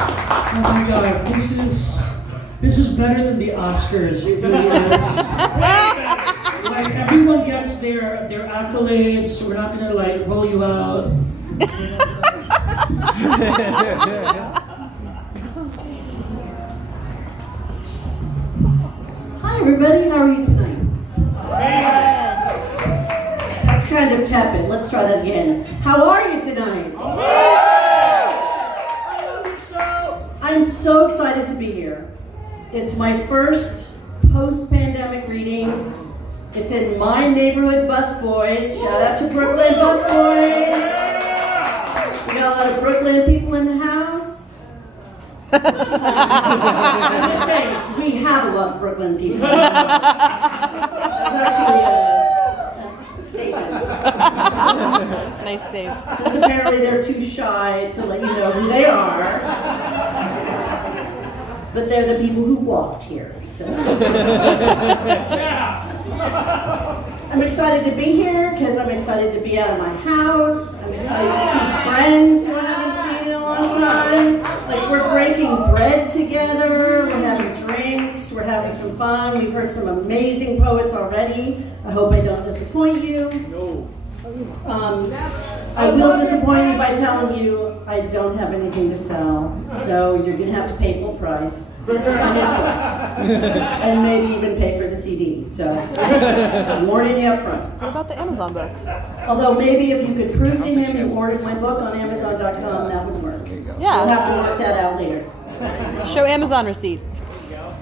Oh my God, this is better than the Oscars. It really is. Like everyone gets their accolades, so we're not gonna like roll you out. Hi everybody, how are you tonight? That's kind of tepid. Let's try that again. How are you tonight? I'm so excited to be here. It's my first post-pandemic reading. It's in my neighborhood, Busboys. Shout out to Brookland Busboys. We got a lot of Brookland people in the house. I'm just saying, we have a lot of Brookland people. That's actually a statement. Nice save. Since apparently they're too shy to let you know who they are. But they're the people who walked here. So. I'm excited to be here because I'm excited to be out of my house. I'm excited to see friends who I haven't seen in a long time. Like we're breaking bread together, we're having drinks, we're having some fun. We've heard some amazing poets already. I hope I don't disappoint you. No. I will disappoint you by telling you I don't have anything to sell, so you're going to have to pay full price. And maybe even pay for the CD, so I'm warning you up front. What about the Amazon book? Although maybe if you could prove to him you ordered my book on Amazon.com, that would work. Yeah. We'll have to work that out later. Show Amazon receipt.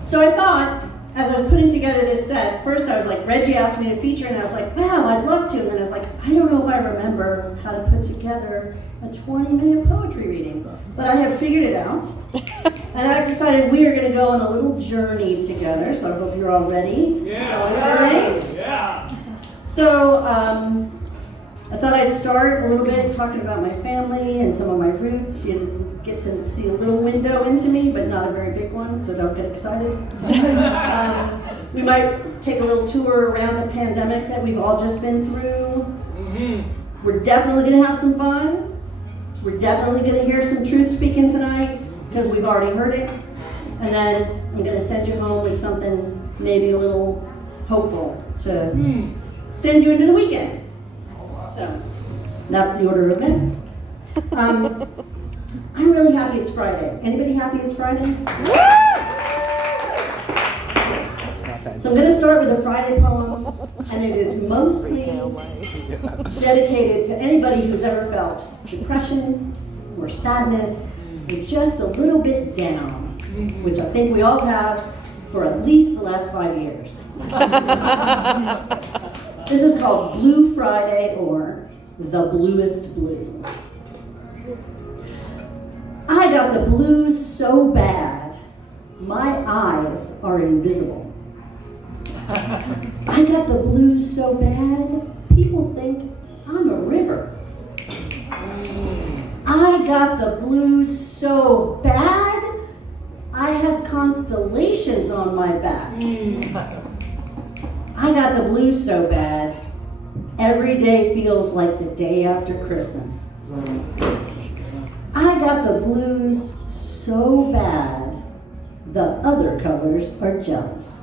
So I thought, as I was putting together this set, first I was like, Reggie asked me to feature, and I was like, wow, I'd love to. And then I was like, I don't know if I remember how to put together a 20-minute poetry reading. But I have figured it out. And I've decided we are going to go on a little journey together. So I hope you're all ready to go on a journey. Yeah. So I thought I'd start a little bit talking about my family and some of my roots. You get to see a little window into me, but not a very big one, so don't get excited. We might take a little tour around the pandemic that we've all just been through. Mm-hmm. We're definitely going to have some fun. We're definitely going to hear some truth speaking tonight, because we've already heard it. And then I'm going to send you home with something maybe a little hopeful to send you into the weekend. So that's the order of events. I'm really happy it's Friday. Anybody happy it's Friday? So I'm going to start with a Friday poem, and it is mostly dedicated to anybody who's ever felt depression or sadness or just a little bit down, which I think we all have for at least the last 5 years. This is called Blue Friday, or The Bluest Blue. I got the blues so bad, my eyes are invisible. I got the blues so bad, people think I'm a river. I got the blues so bad, I have constellations on my back. I got the blues so bad, every day feels like the day after Christmas. I got the blues so bad, the other colors are jealous.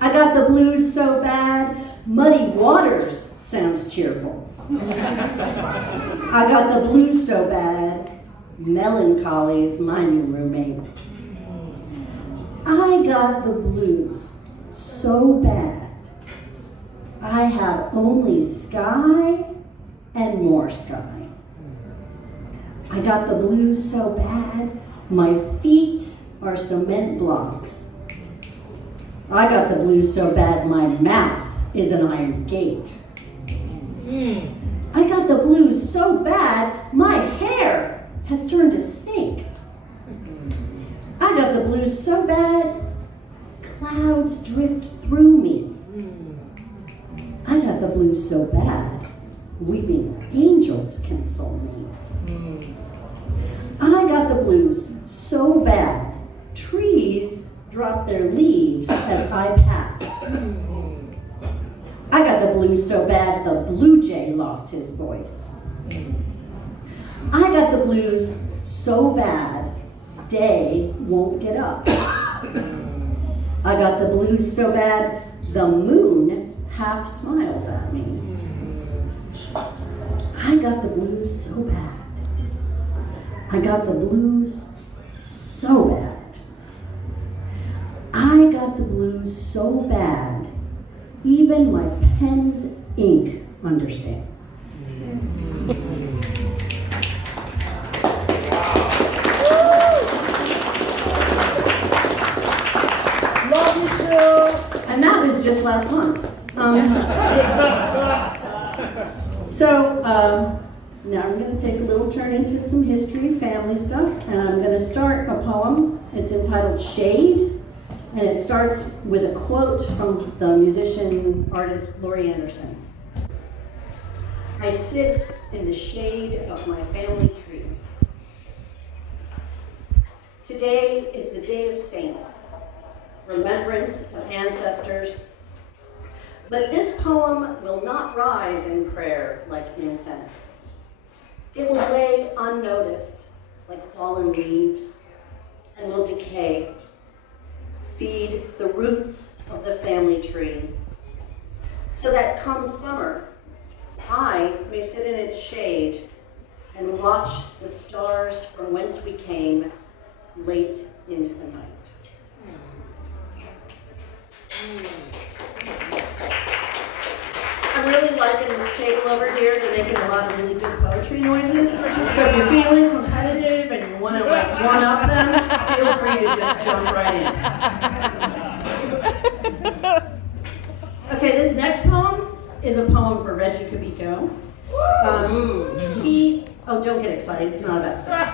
I got the blues so bad, muddy waters sounds cheerful. I got the blues so bad, melancholy is my new roommate. I got the blues so bad, I have only sky and more sky. I got the blues so bad, my feet are cement blocks. I got the blues so bad, my mouth is an iron gate. I got the blues so bad, my hair has turned to snakes. I got the blues so bad, clouds drift through me. I got the blues so bad, weeping angels console me. I got the blues so bad, trees drop their leaves as I pass. I got the blues so bad, the blue jay lost his voice. I got the blues so bad, day won't get up. I got the blues so bad, the moon half smiles at me. I got the blues so bad. I got the blues so bad. I got the blues so bad, even my pen's ink understands. Love you, Sue. And that was just last month. Now I'm going to take a little turn into some history, family stuff, and I'm going to start a poem. It's entitled Shade, and it starts with a quote from the musician, artist Laurie Anderson. I sit in the shade of my family tree. Today is the day of saints, remembrance of ancestors. But this poem will not rise in prayer like incense. It will lay unnoticed like fallen leaves and will decay, feed the roots of the family tree, so that come summer, I may sit in its shade and watch the stars from whence we came late into the night. I'm really liking this table over here. They're making a lot of really good poetry noises. So if you're feeling competitive and you want to like one-up them, feel free to just jump right in. Okay, this next poem is a poem for Reggie Cabico. Don't get excited, it's not about sex.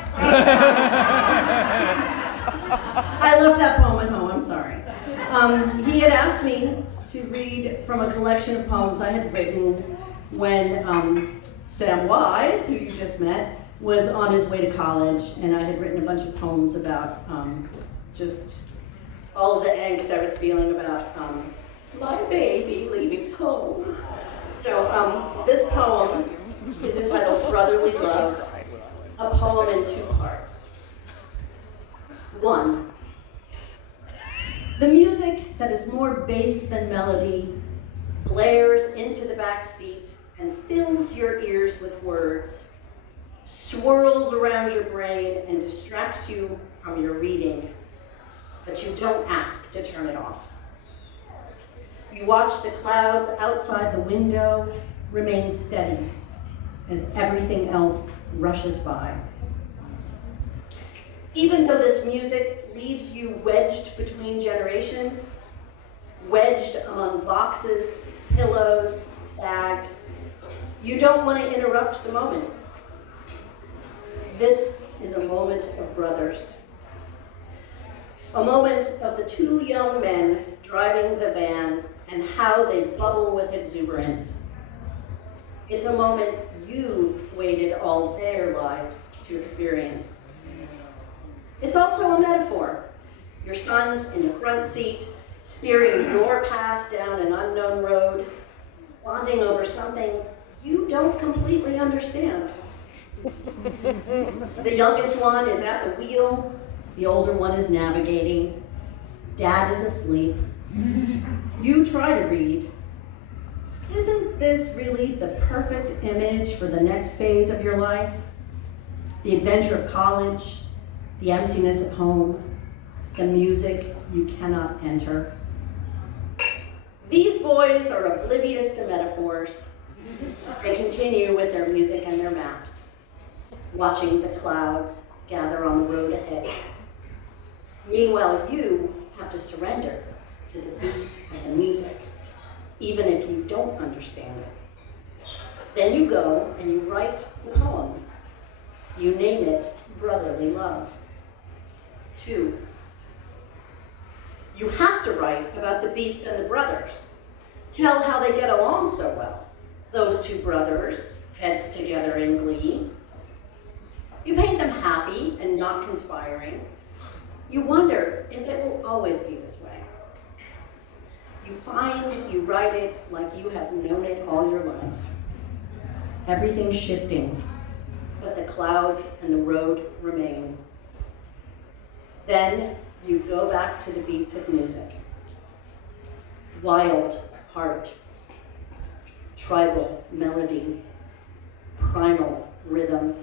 I left that poem at home, I'm sorry. He had asked me to read from a collection of poems I had written when Sam Wise, who you just met, was on his way to college, and I had written a bunch of poems about just all of the angst I was feeling about my baby leaving home. So this poem is entitled Brotherly Love, a poem in two parts. 1. The music that is more bass than melody blares into the back seat and fills your ears with words, swirls around your brain and distracts you from your reading, but you don't ask to turn it off. You watch the clouds outside the window remain steady as everything else rushes by. Even though this music leaves you wedged between generations, wedged among boxes, pillows, bags, you don't want to interrupt the moment. This is a moment of brothers. A moment of the two young men driving the van and how they bubble with exuberance. It's a moment you've waited all their lives to experience. It's also a metaphor. Your son's in the front seat, steering your path down an unknown road, bonding over something you don't completely understand. The youngest one is at the wheel, the older one is navigating. Dad is asleep. You try to read. Isn't this really the perfect image for the next phase of your life? The adventure of college, the emptiness of home, the music you cannot enter. These boys are oblivious to metaphors. They continue with their music and their maps, watching the clouds gather on the road ahead. Meanwhile, you have to surrender to the beat of the music, even if you don't understand it. Then you go and you write the poem. You name it Brotherly Love. 2. You have to write about the Beats and the brothers. Tell how they get along so well. Those two brothers, heads together in glee. You paint them happy and not conspiring. You wonder if it will always be this way. You find you write it like you have known it all your life. Everything shifting, but the clouds and the road remain. Then you go back to the beats of music. Wild heart, tribal melody, primal rhythm.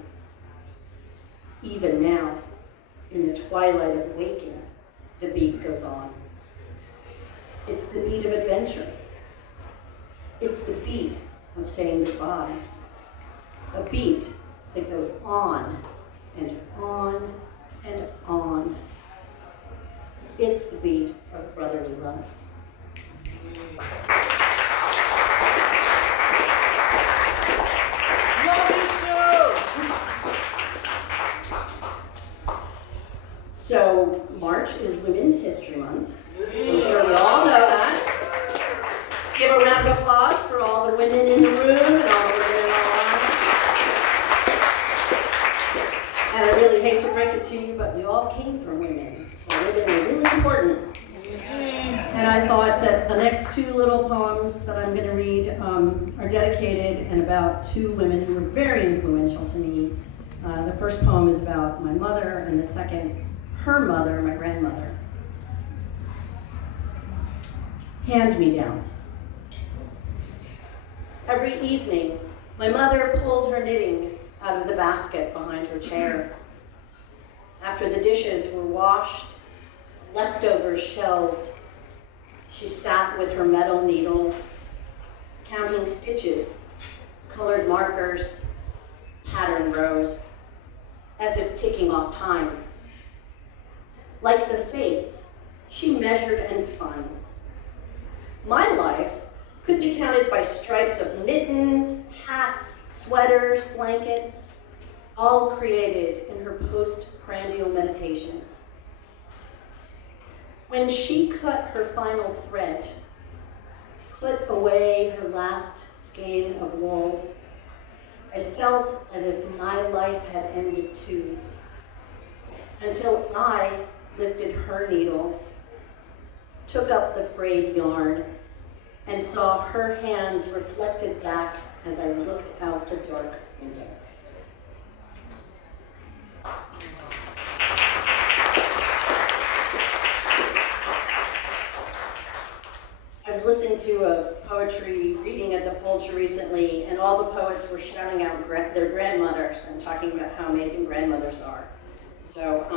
Even now, in the twilight of waking, the beat goes on. It's the beat of adventure. It's the beat of saying goodbye. A beat that goes on and on and on. It's the beat of brotherly love. Love you so! So March is Women's History Month. I'm sure we all know that. Let's give a round of applause for all the women in the room and all the women in our lives. And I really hate to break it to you, but we all came from women, so women are really important. And I thought that the next two little poems that I'm going to read are dedicated and about two women who were very influential to me. The first poem is about my mother, and the second, her mother, my grandmother. Hand me down. Every evening, my mother pulled her knitting out of the basket behind her chair. After the dishes were washed, leftovers shelved, she sat with her metal needles, counting stitches, colored markers, pattern rows, as if ticking off time. Like the fates, she measured and spun. My life could be counted by stripes of mittens, hats, sweaters, blankets, all created in her postprandial meditations. When she cut her final thread, put away her last skein of wool, I felt as if my life had ended too, until I lifted her needles, took up the frayed yarn, and saw her hands reflected back as I looked out the dark window. I was listening to a poetry reading at the Folger recently, and all the poets were shouting out their grandmothers and talking about how amazing grandmothers are. So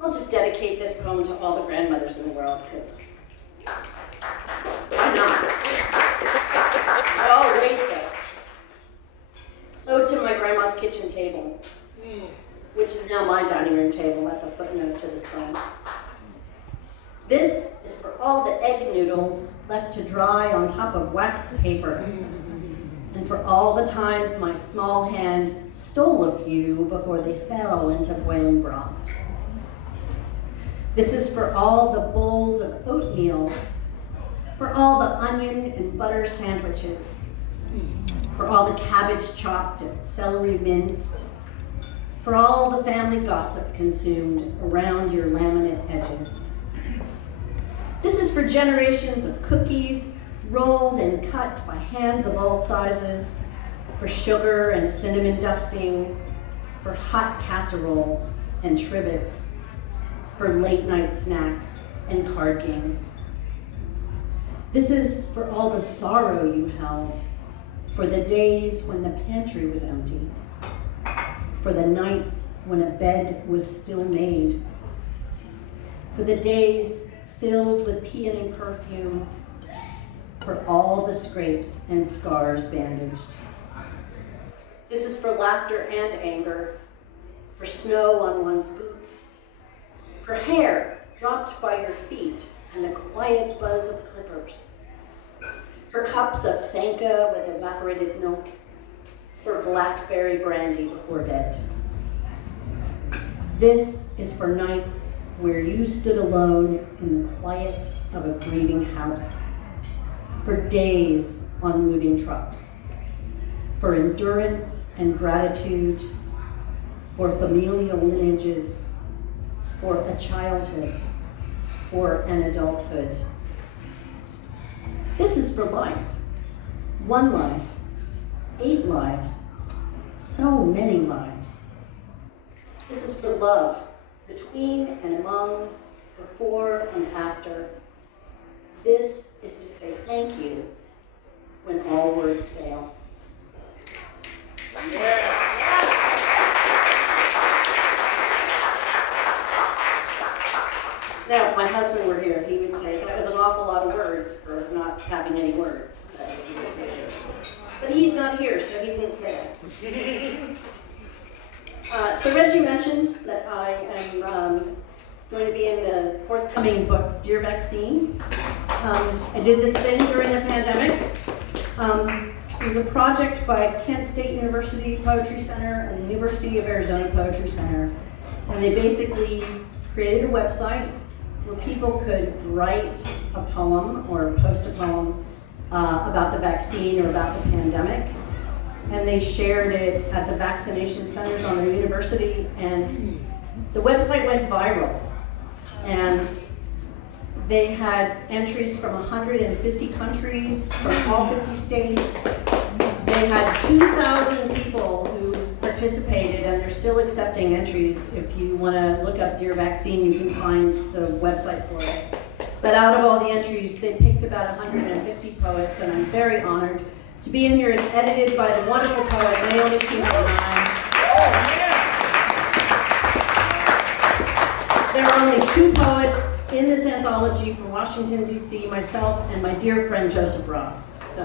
I'll just dedicate this poem to all the grandmothers in the world, because why not? I all raised us. Ode to my grandma's kitchen table, which is now my dining room table. That's a footnote to this poem. This is for all the egg noodles left to dry on top of waxed paper, and for all the times my small hand stole a few before they fell into boiling broth. This is for all the bowls of oatmeal, for all the onion and butter sandwiches, for all the cabbage chopped and celery minced, for all the family gossip consumed around your laminate edges. This is for generations of cookies rolled and cut by hands of all sizes, for sugar and cinnamon dusting, for hot casseroles and trivets, for late night snacks and card games. This is for all the sorrow you held, for the days when the pantry was empty, for the nights when a bed was still made, for the days filled with peony perfume, for all the scrapes and scars bandaged. This is for laughter and anger, for snow on one's boots, for hair dropped by your feet and the quiet buzz of clippers, for cups of Sanka with evaporated milk, for blackberry brandy before bed. This is for nights where you stood alone in the quiet of a grieving house, for days on moving trucks, for endurance and gratitude, for familial lineages, for a childhood, for an adulthood. This is for life, one life, 8 lives, so many lives. This is for love, between and among, before and after. This is to say thank you when all words fail. Now, if my husband were here, he would say that was an awful lot of words for not having any words. But he's not here, so he didn't say that. So Reggie mentioned that I am going to be in the forthcoming book, Dear Vaccine. I did this thing during the pandemic. It was a project by Kent State University Poetry Center and the University of Arizona Poetry Center. And they basically created a website where people could write a poem or post a poem about the vaccine or about the pandemic. And they shared it at the vaccination centers on their university, and the website went viral. And they had entries from 150 countries, from all 50 states. They had 2,000 people who participated, and they're still accepting entries. If you want to look up Dear Vaccine, you can find the website for it. But out of all the entries, they picked about 150 poets, and I'm very honored to be in here. It's edited by the wonderful poet Naomi Shimon. There are only 2 poets in this anthology from Washington, D.C., myself and my dear friend Joseph Ross. So,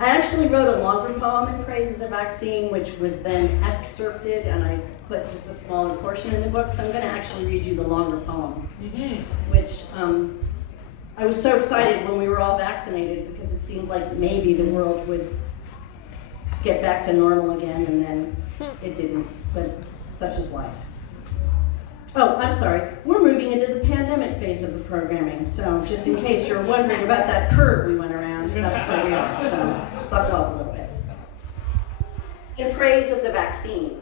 I actually wrote a longer poem in praise of the vaccine, which was then excerpted, and I put just a smaller portion in the book, so I'm going to actually read you the longer poem, which I was so excited when we were all vaccinated because it seemed like maybe the world would get back to normal again, and then it didn't, but such is life. Oh, I'm sorry. We're moving into the pandemic phase of the programming, so just in case you're wondering about that curve we went around, that's where we are, so buckle up a little bit. In praise of the vaccine.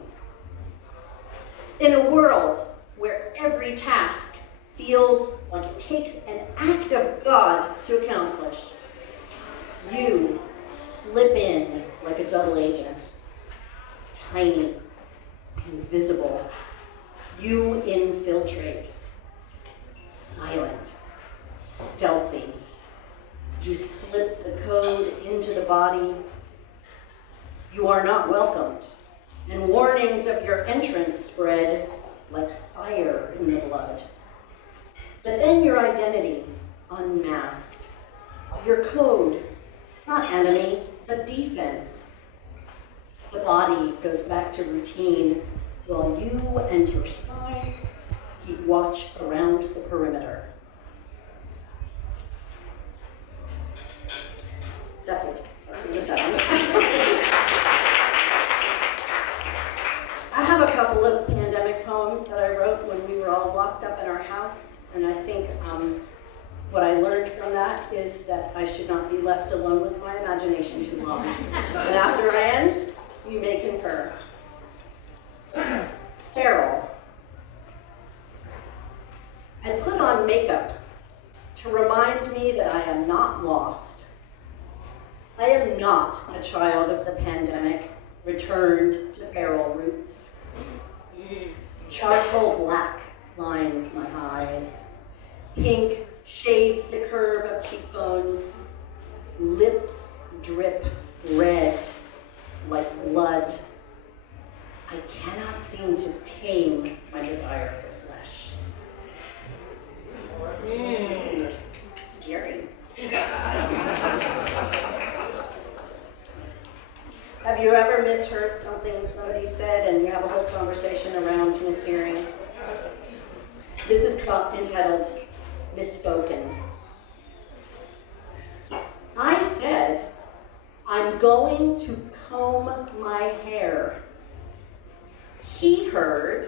In a world where every task feels like it takes an act of God to accomplish, you slip in like a double agent, tiny, invisible. You infiltrate, silent, stealthy. You slip the code into the body. You are not welcomed, and warnings of your entrance spread like fire in the blood. But then your identity unmasked. Your code, not enemy, but defense. The body goes back to routine, while you and your spies keep watch around the perimeter. That's it. I have a couple of pandemic poems that I wrote when we were all locked up in our house, and I think what I learned from that is that I should not be left alone with my imagination too long. And after I end, you may concur. Feral. I put on makeup to remind me that I am not lost. I am not a child of the pandemic, returned to feral roots. Charcoal black lines my eyes. Pink shades the curve of cheekbones. Lips drip red like blood. I cannot seem to tame my desire for flesh. Scary. Have you ever misheard something somebody said and you have a whole conversation around mishearing? This is entitled Misspoken. I said, I'm going to comb my hair. He heard,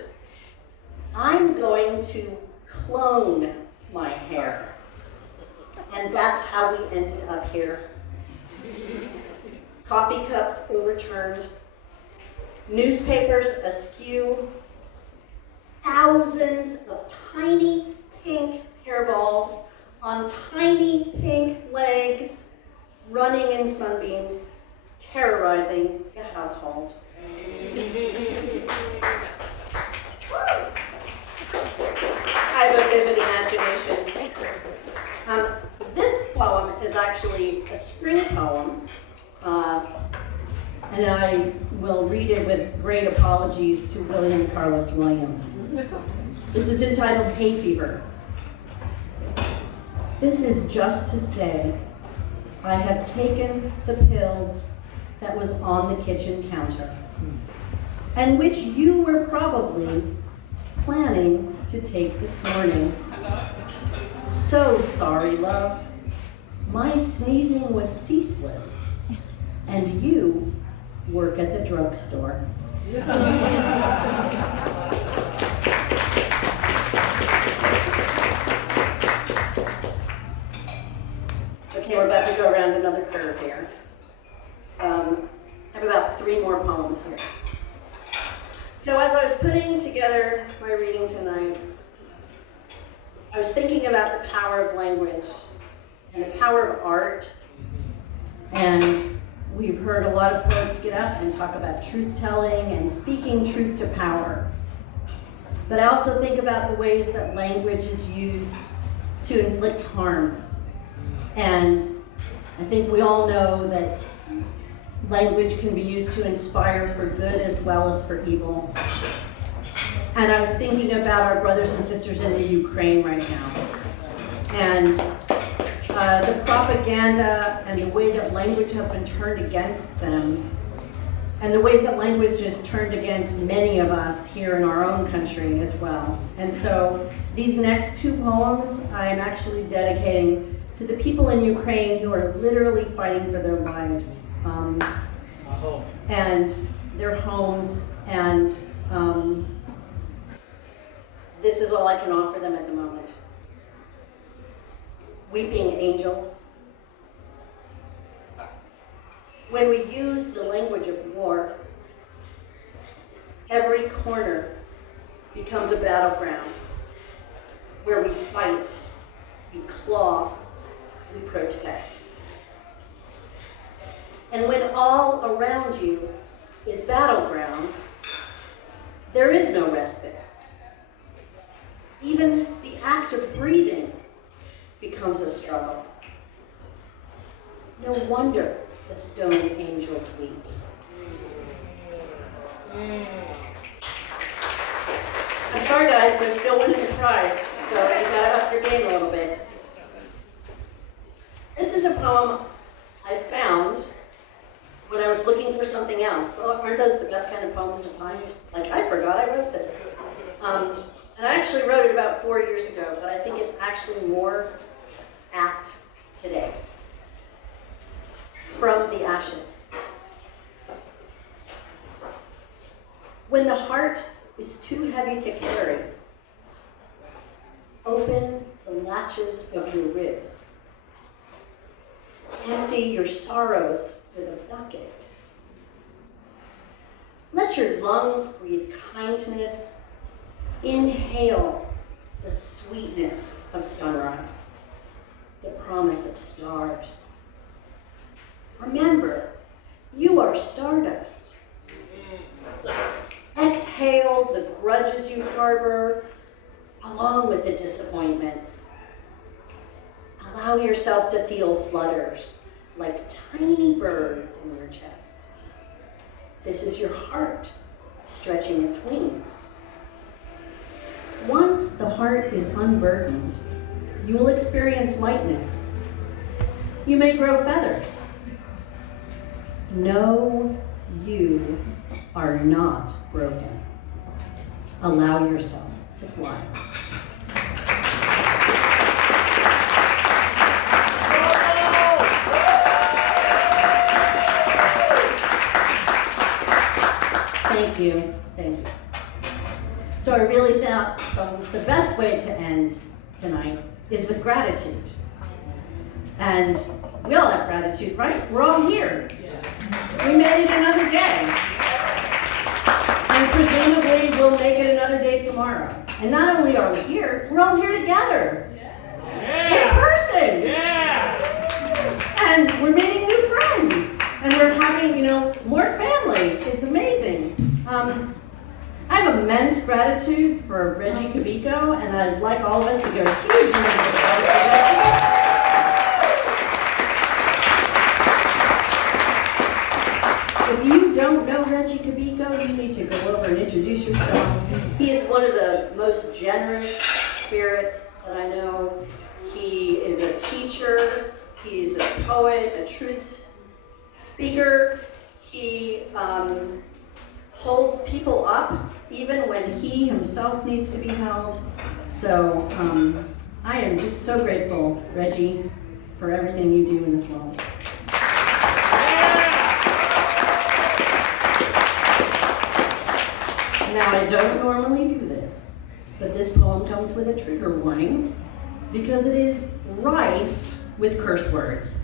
I'm going to clone my hair. And that's how we ended up here. Coffee cups overturned, newspapers askew, thousands of tiny pink hairballs on tiny pink legs running in sunbeams, terrorizing the household. I have a vivid imagination. This poem is actually a spring poem, and I will read it with great apologies to William Carlos Williams. This is entitled Hay Fever. This is just to say, I have taken the pill that was on the kitchen counter, and which you were probably planning to take this morning. So sorry, love. My sneezing was ceaseless, and you work at the drugstore. Okay, we're about to go around another curve here. I have about 3 more poems here. So as I was putting together my reading tonight, I was thinking about the power of language and the power of art. And we've heard a lot of poets get up and talk about truth-telling and speaking truth to power. But I also think about the ways that language is used to inflict harm. And I think we all know that language can be used to inspire for good as well as for evil. And I was thinking about our brothers and sisters in the Ukraine right now. And the propaganda and the way that language has been turned against them, and the ways that language is turned against many of us here in our own country as well. And so these next 2 poems I'm actually dedicating to the people in Ukraine who are literally fighting for their lives and their homes, and this is all I can offer them at the moment. Weeping angels. When we use the language of war, every corner becomes a battleground where we fight, we claw, we protect. And when all around you is battleground, there is no respite. Even the act of breathing becomes a struggle. No wonder the stone angels weep. I'm sorry guys, we're still winning the prize, so you gotta up your game a little bit. This is a poem I found when I was looking for something else. Oh, aren't those the best kind of poems to find? Like, I forgot I wrote this. And I actually wrote it about 4 years ago, but I think it's actually more apt today. From the Ashes. When the heart is too heavy to carry, open the latches of your ribs. Empty your sorrows with a bucket. Let your lungs breathe kindness. Inhale the sweetness of sunrise, the promise of stars. Remember, you are stardust. Exhale the grudges you harbor, along with the disappointments. Allow yourself to feel flutters like tiny birds in your chest. This is your heart stretching its wings. Once the heart is unburdened, you will experience lightness. You may grow feathers. No, you are not broken. Allow yourself to fly. Thank you, thank you. So I really thought the best way to end tonight is with gratitude. And we all have gratitude, right? We're all here. We made it another day. And presumably we'll make it another day tomorrow. And not only are we here, we're all here together. In person. And we're meeting new friends. And we're having trying, more family. It's amazing. I have immense gratitude for Reggie Cabico, and I'd like all of us to go huge round of applause for Reggie. If you don't know Reggie Cabico, you need to go over and introduce yourself. He is one of the most generous spirits that I know. He is a teacher, he's a poet, a truth speaker. He holds people up even when he himself needs to be held. So I am just so grateful, Reggie, for everything you do in this world. Now, I don't normally do this, but this poem comes with a trigger warning because it is rife with curse words.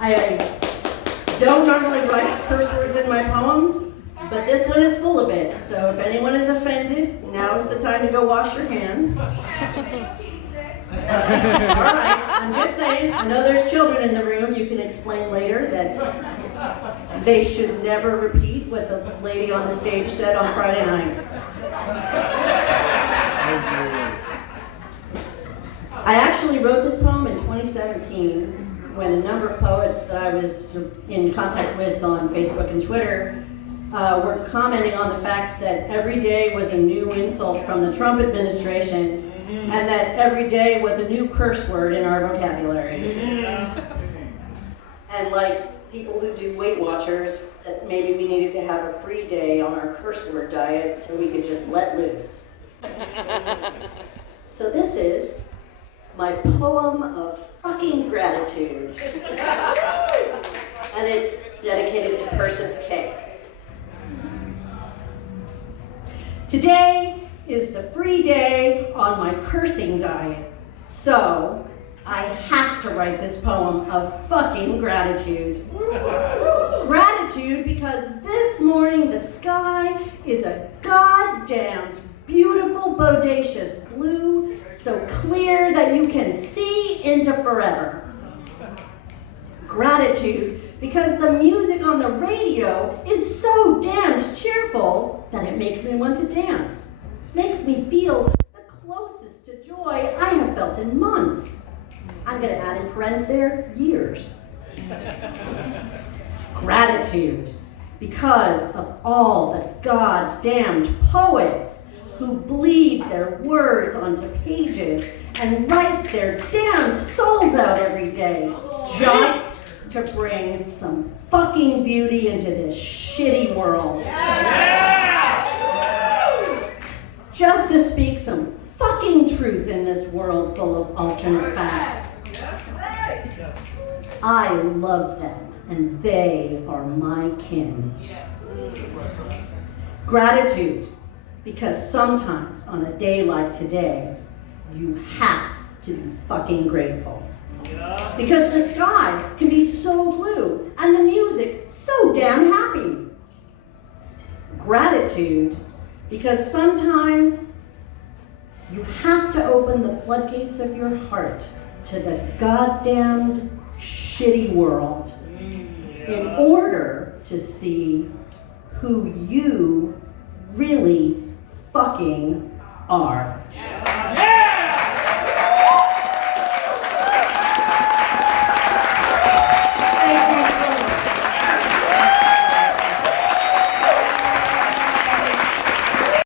I don't normally write curse words in my poems, but this one is full of it. So if anyone is offended, now is the time to go wash your hands. All right, I'm just saying, I know there's children in the room. You can explain later that they should never repeat what the lady on the stage said on Friday night. I actually wrote this poem in 2017 when a number of poets that I was in contact with on Facebook and Twitter were commenting on the fact that every day was a new insult from the Trump administration and that every day was a new curse word in our vocabulary. And like people who do Weight Watchers, that maybe we needed to have a free day on our curse word diet so we could just let loose. So this is my poem of fucking gratitude. And it's dedicated to Persis K. Today is the free day on my cursing diet, so I have to write this poem of fucking gratitude. Gratitude because this morning the sky is a goddamned beautiful bodacious blue, so clear that you can see into forever. Gratitude because the music on the radio is so damned cheerful that it makes me want to dance. Makes me feel the closest to joy I have felt in months. I'm gonna add in parentheses there, years. Gratitude because of all the goddamned poets who bleed their words onto pages and write their damned souls out every day just to bring some fucking beauty into this shitty world. Just to speak some fucking truth in this world full of alternate facts. I love them, and they are my kin. Gratitude, because sometimes on a day like today, you have to be fucking grateful. Because the sky can be so blue, and the music so damn happy. Gratitude, because sometimes you have to open the floodgates of your heart to the goddamned shitty world in order to see who you really fucking are.